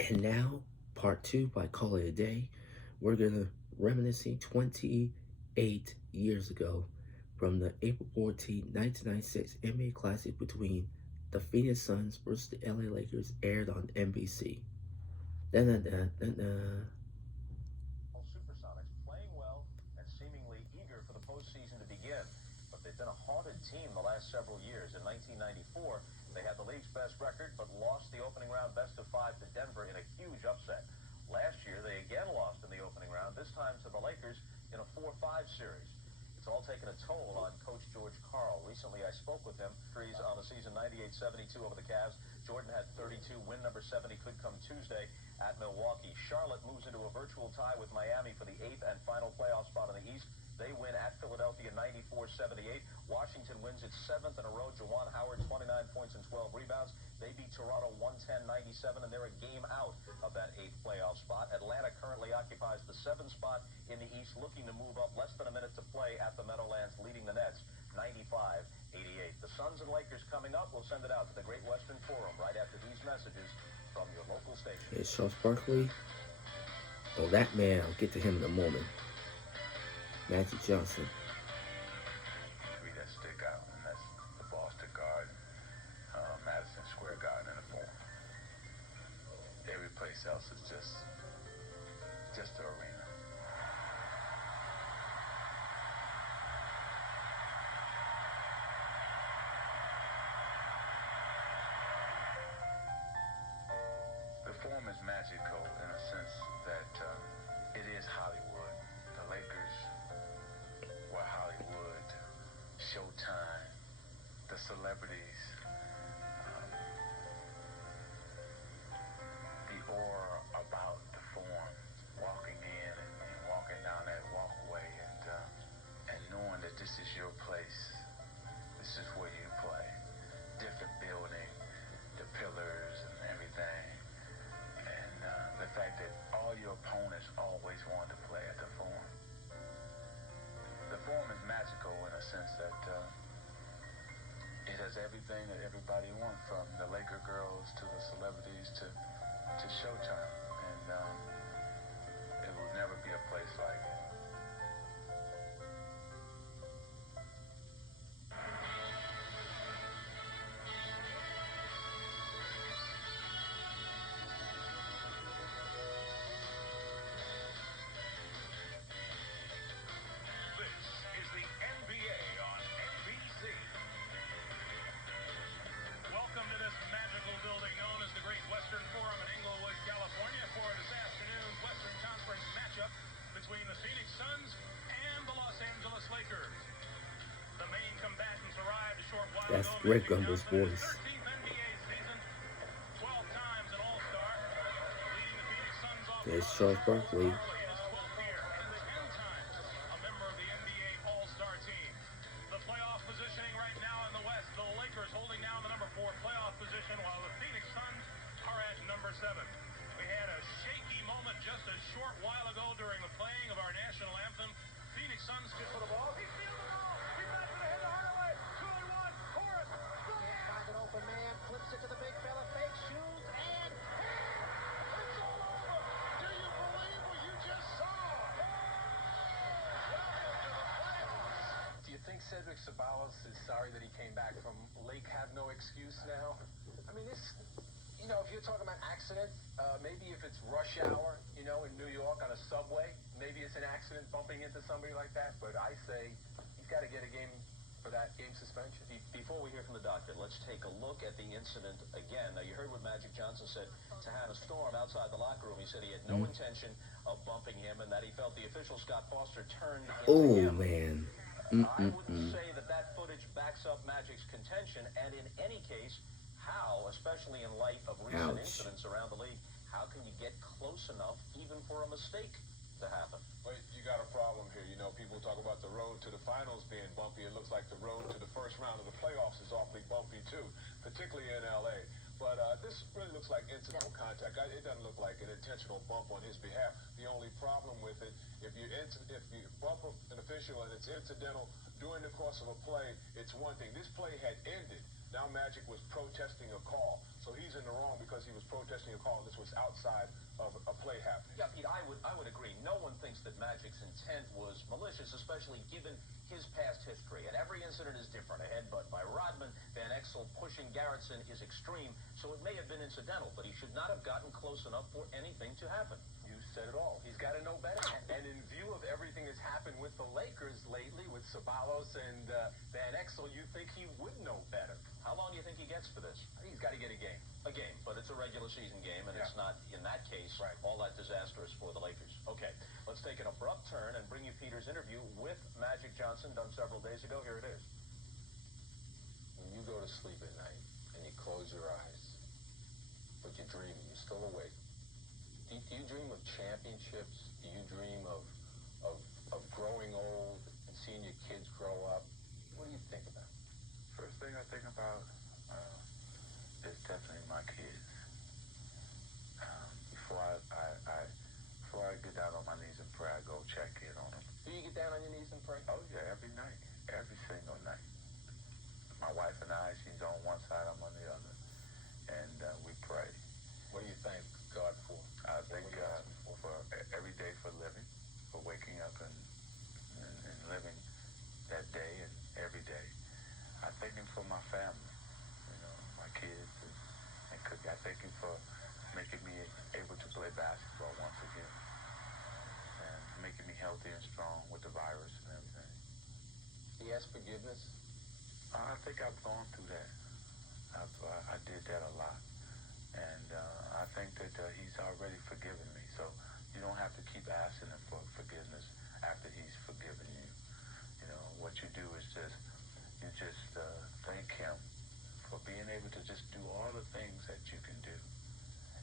And now, part two by Call It a Day. We're gonna reminiscing 28 years ago from the April 14, 1996 NBA Classic between the Phoenix Suns versus the LA Lakers aired on NBC. Dun, dun, dun, dun, dun. Supersonics playing well and seemingly eager for the postseason to begin. But they've been a haunted team the last several years. In 1994, they had the league's best record, but lost the opening round best of five to Denver in a huge upset. Last year, they again lost in the opening round, this time to the Lakers in a 4-5 series. It's all taken a toll on Coach George Karl. Recently, I spoke with him. He's on the season 98-72 over the Cavs. Jordan had 32. Win number 70 could come Tuesday at Milwaukee. Charlotte moves into a virtual tie with Miami for the 8th and final playoff spot in the East. They win at Philadelphia 94-78. Washington wins its 7th in a road. Juwan Howard, 29 points and 12 rebounds. They beat Toronto 110-97, and they're a game out of that 8th playoff spot. Atlanta currently occupies the 7th spot in the East, looking to move up. Less than a minute to play at the Meadowlands, leading the Nets 95-88. The Suns and Lakers coming up. We'll send it out to the Great Western Forum right after these messages from your local station. It's Charles Barkley. Oh, that man, I'll get to him in a moment. Magic Johnson. Three that stick out, and that's the Boston Garden, Madison Square Garden, and the Forum. Every place else is just the arena. The Forum is magical in a sense that it is Hollywood. The Lakers were Hollywood, Showtime, the celebrities, the aura about the Forum, walking in and walking down that walkway and knowing that this is your place, this is where you play. Different building, the pillars and everything. And the fact that all your opponents always wanted to play at the Forum. The Forum is magical in a sense that it has everything that everybody wants, from the Laker girls to the celebrities to Showtime. And it will never be a place like it. Welcome to this magical building known as the Great Western Forum in Inglewood, California, for this afternoon's Western Conference matchup between the Phoenix Suns and the Los Angeles Lakers. The main combatants arrived a short while That's ago. Greg Magic Gumbel's Johnson, his voice. 13th NBA season, 12 times an All-Star, leading the Phoenix Suns off. There's Charles Barkley. In his 12th year, and 10 times a member of the NBA All-Star team. The playoff positioning right now in the West, the Lakers holding down the number 4 playoff position, while the Phoenix Suns are at number 7. We had a shaky moment just a short while ago during the playing of our national anthem. Phoenix Suns just for the ball. He steals the ball. He backs it ahead to Hardaway. 2-1. Chorus. Finds an open man, flips it to the big fella, fake shoots, and It's all over. Do you believe what you just saw? Welcome to the playoffs. Do you think Cedric Ceballos is sorry that he came back from Lake Have No Excuse now? I mean, this, if you're talking about accidents, maybe if it's rush hour, in New York on a subway, maybe it's an accident bumping into somebody like that. But I say he's got to get a game for that game suspension. Before we hear from the doctor, let's take a look at the incident again. Now, you heard what Magic Johnson said to Hannah Storm outside the locker room. He said he had no intention of bumping him and that he felt the official, Scott Foster, turned into Oh, him. man. I wouldn't say that footage backs up Magic's contention, and in any case, how, especially in light of recent incidents around the league, how can you get close enough even for a mistake to happen? But you got a problem here. People talk about the road to the finals being bumpy. It looks like the road to the first round of the playoffs is awfully bumpy too, particularly in L.A. But this really looks like incidental contact. It doesn't look like an intentional bump on his behalf. The only problem with it, if you bump an official and it's incidental during the course of a play, it's one thing. This play had ended. Now Magic was protesting a call. So So he's in the wrong because he was protesting a call, and this was outside of a play happening. Yeah, Pete, I would agree. No one thinks that Magic's intent was malicious, especially given his past history. And every incident is different. A headbutt by Rodman, Van Exel pushing Garrettson is extreme, so it may have been incidental, but he should not have gotten close enough for anything to happen. You said it all. He's got to know better. And in view of everything that's happened with the Lakers lately, with Ceballos and Van Exel, you think he would know better. How long do you think he gets for this? He's got to get a game. A game, but it's a regular season game, and it's not, in that case, all that disastrous for the Lakers. Okay, let's take an abrupt turn and bring you Peter's interview with Magic Johnson done several days ago. Here it is. When you go to sleep at night and you close your eyes, but you're dreaming, you're still awake. Do you dream of championships? Do you dream of growing old and seeing your kids grow up? What do you think about? First thing I think about is definitely my kids. Before I get down on my knees and pray, I go check in on them. Do you get down on your knees and pray? Oh yeah, every night, every single night. My wife and I, she's on one side, I'm on the other, and we pray. What do you thank God for? I thank God for every day for living, for waking up and living that day and every day. I thank Him for my family, my kids and Cookie. I thank Him for making me able to play basketball once again and making me healthy and strong with the virus and everything. He asked forgiveness? I think I've gone through that. I did that a lot. And I think that He's already forgiven me. So you don't have to keep asking Him for forgiveness after He's forgiven you. What you do is just thank Him for being able to just do all the things that you can do.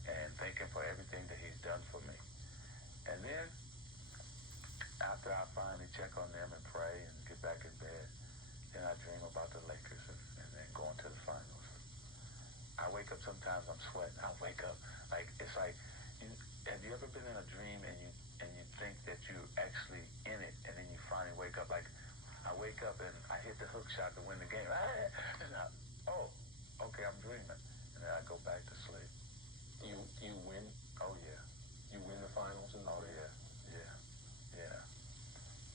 And thank Him for everything that He's done for me. And then, after I finally check on them and pray and get back in bed, then I dream about the Lakers and then going to the finals. I wake up, sometimes I'm sweating. I wake up, it's like, have you ever been in a dream and you think that you're actually in it, and then you finally wake up? Like, I wake up and I hit the hook shot to win the game. Okay, I'm dreaming. And then I go back to sleep. Do you win? Oh, yeah. You win the finals in the yeah.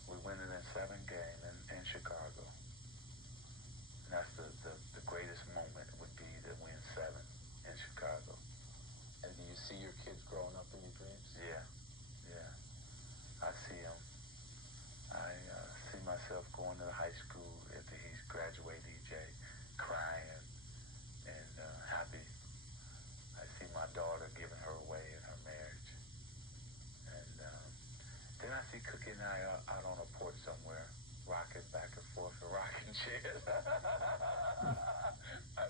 We win it in 7 games in Chicago. And that's the greatest moment would be to win 7 in Chicago. And do you see your kids growing up in your dreams? Yeah. I see them. I see myself going to high school after he's graduated, EJ, crying and happy. I see my daughter giving her away in her marriage. And then I see Cookie and I out on a porch somewhere, rocking back and forth in rocking chairs.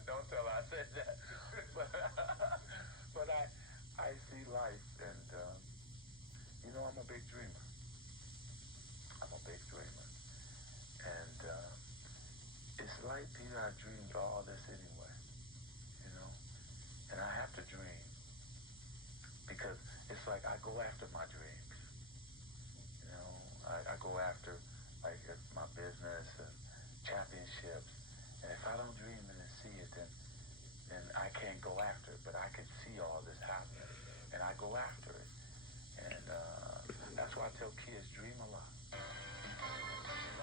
Don't tell her I said that. But I see life, and I'm a big dreamer. I'm a big dreamer. And it's like, Peter, I dreamed all this anyway, And I have to dream because it's like I go after my dreams. I go after, like, my business and championships. And if I don't dream and see it, then I can't go after it. But I can see all this happening, and I go after it. And that's why I tell kids, dream a lot.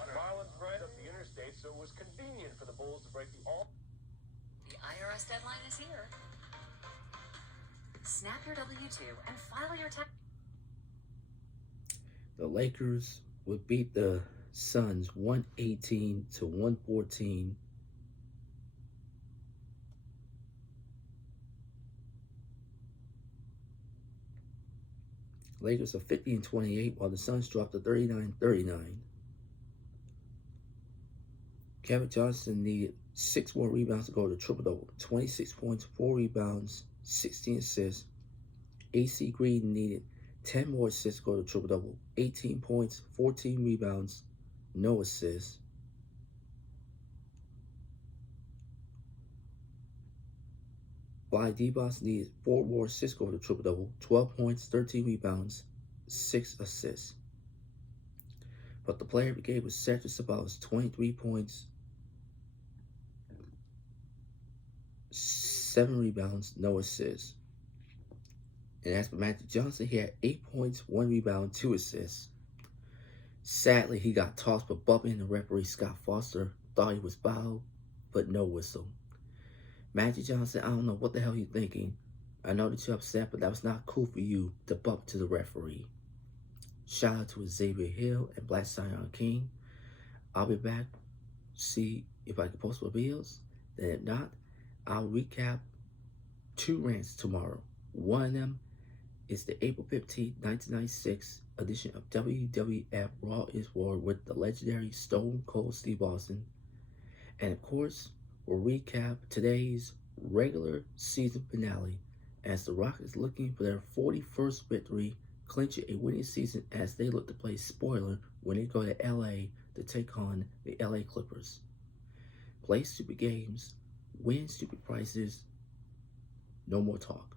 Marlins right up the interstate, so it was convenient for the Bulls to break the The IRS deadline is here. Snap your W-2 and file your tax. The Lakers would beat the Suns 118 to 114. Lakers are 50-28, while the Suns dropped to 39-39. Kevin Johnson needed 6 more rebounds to go to triple-double. 26 points, 4 rebounds, 16 assists. AC Green needed 10 more assists to go to triple-double. 18 points, 14 rebounds, no assists. Bly Debos needed 4 more assists to go to triple-double. 12 points, 13 rebounds, 6 assists. But the player of the game was Sergio Ceballos, 23 points, 7 rebounds, no assists. And as for Magic Johnson, he had 8 points, 1 rebound, 2 assists. Sadly, he got tossed for bumping, and the referee, Scott Foster, thought he was fouled, but no whistle. Magic Johnson, I don't know what the hell you're thinking. I know that you're upset, but that was not cool for you to bump to the referee. Shout out to Xavier Hill and Black Saiyan King. I'll be back, see if I can post more videos. Then if not, I'll recap 2 rants tomorrow. One of them is the April 15, 1996 edition of WWF Raw is War with the legendary Stone Cold Steve Austin. And of course, we'll recap today's regular season finale as the Rockets looking for their 41st victory, clinching a winning season as they look to play spoiler when they go to LA to take on the LA Clippers. Play stupid games, win stupid prizes, no more talk.